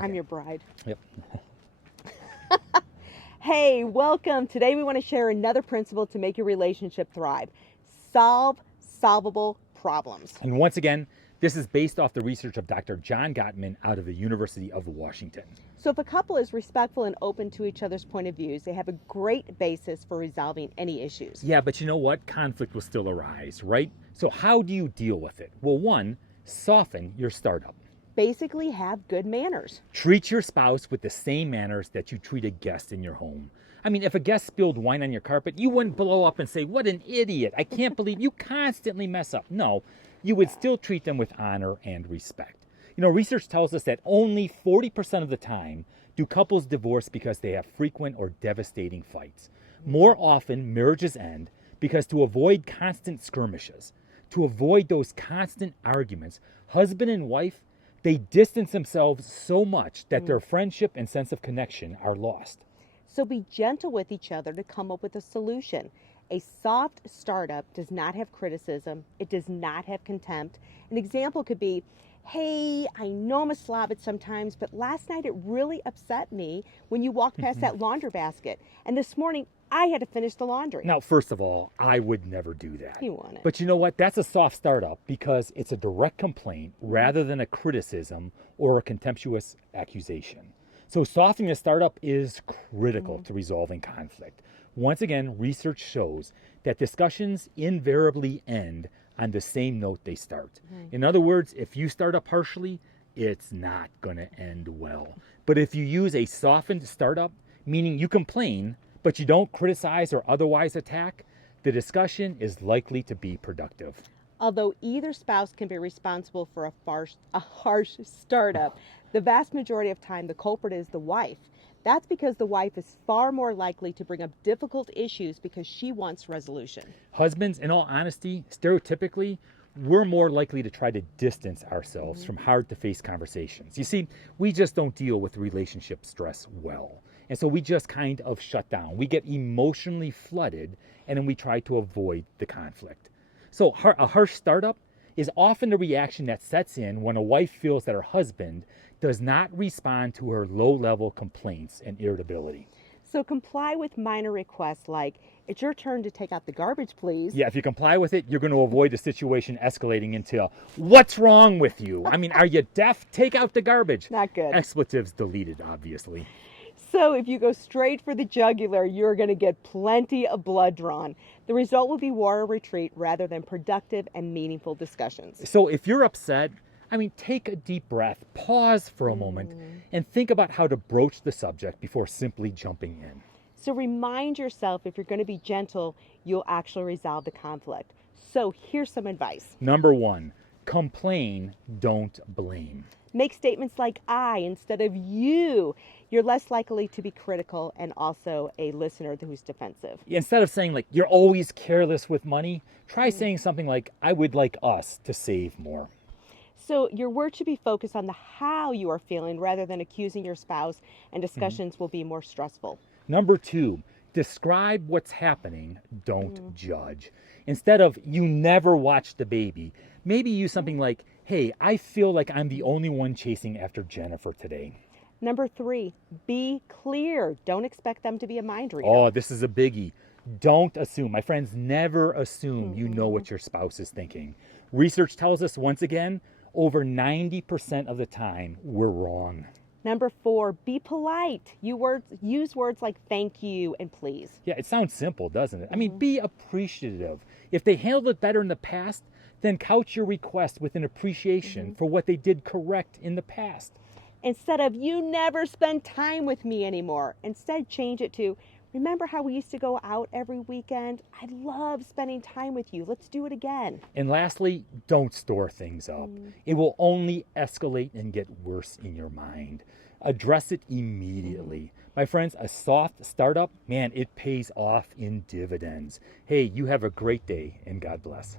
I'm your bride. Yep. Hey, welcome. Today we want to share another principle to make your relationship thrive. Solve solvable problems. And once again, this is based off the research of Dr. John Gottman out of the University of Washington. So if a couple is respectful and open to each other's point of views, they have a great basis for resolving any issues. Yeah, but you know what? Conflict will still arise, right? So how do you deal with it? Well, one, soften your startup. Basically, have good manners. Treat your spouse with the same manners that you treat a guest in your home. I mean, if a guest spilled wine on your carpet, you wouldn't blow up and say, "What an idiot. I can't believe you constantly mess up." No, you would still treat them with honor and respect. You know, research tells us that only 40% of the time do couples divorce because they have frequent or devastating fights. More often, marriages end because to avoid constant skirmishes, to avoid those constant arguments, husband and wife, they distance themselves so much that their friendship and sense of connection are lost. So be gentle with each other to come up with a solution. A soft startup does not have criticism. It does not have contempt. An example could be, "Hey, I know I'm a slob at sometimes, but last night it really upset me when you walked past that laundry basket. And this morning I had to finish the laundry." Now, first of all, I would never do that. You want it. But you know what? That's a soft startup because it's a direct complaint rather than a criticism or a contemptuous accusation. So softening a startup is critical to resolving conflict. Once again, research shows that discussions invariably end on the same note they start. In other words, if you start up harshly, it's not going to end well. But if you use a softened startup, meaning you complain, but you don't criticize or otherwise attack, the discussion is likely to be productive. Although either spouse can be responsible for a harsh startup, the vast majority of time the culprit is the wife. That's because the wife is far more likely to bring up difficult issues because she wants resolution. Husbands, in all honesty, stereotypically, we're more likely to try to distance ourselves from hard-to-face conversations. You see, we just don't deal with relationship stress well. And so we just kind of shut down. We get emotionally flooded, and then we try to avoid the conflict. So a harsh startup is often the reaction that sets in when a wife feels that her husband does not respond to her low-level complaints and irritability. So comply with minor requests like, "It's your turn to take out the garbage, please." Yeah, if you comply with it, you're going to avoid the situation escalating into, "What's wrong with you? I mean, are you deaf? Take out the garbage." Not good. Expletives deleted, obviously. So if you go straight for the jugular, you're going to get plenty of blood drawn. The result will be war or retreat rather than productive and meaningful discussions. So if you're upset, I mean, take a deep breath, pause for a moment, and think about how to broach the subject before simply jumping in. So remind yourself, if you're going to be gentle, you'll actually resolve the conflict. So here's some advice. Number one, complain, don't blame. Make statements like "I" instead of "you." You're less likely to be critical and also a listener who's defensive. Instead of saying, like, "You're always careless with money," try saying something like, "I would like us to save more." So your words should be focused on the how you are feeling rather than accusing your spouse, and discussions will be more stressful. Number two, describe what's happening, don't judge. Instead of "you never watched the baby," maybe use something like, "Hey, I feel like I'm the only one chasing after Jennifer today." Number three, be clear. Don't expect them to be a mind reader. Oh, this is a biggie. Don't assume. My friends, never assume you know what your spouse is thinking. Research tells us, once again, over 90% of the time, we're wrong. Number four, be polite. Use words like "thank you" and "please." Yeah, it sounds simple, doesn't it? I mean, be appreciative. If they handled it better in the past, then couch your request with an appreciation for what they did correct in the past. Instead of "you never spend time with me anymore," instead change it to "remember how we used to go out every weekend? I love spending time with you. Let's do it again." And lastly, don't store things up. It will only escalate and get worse in your mind. Address it immediately. My friends, a soft startup, man, it pays off in dividends. Hey, you have a great day and God bless.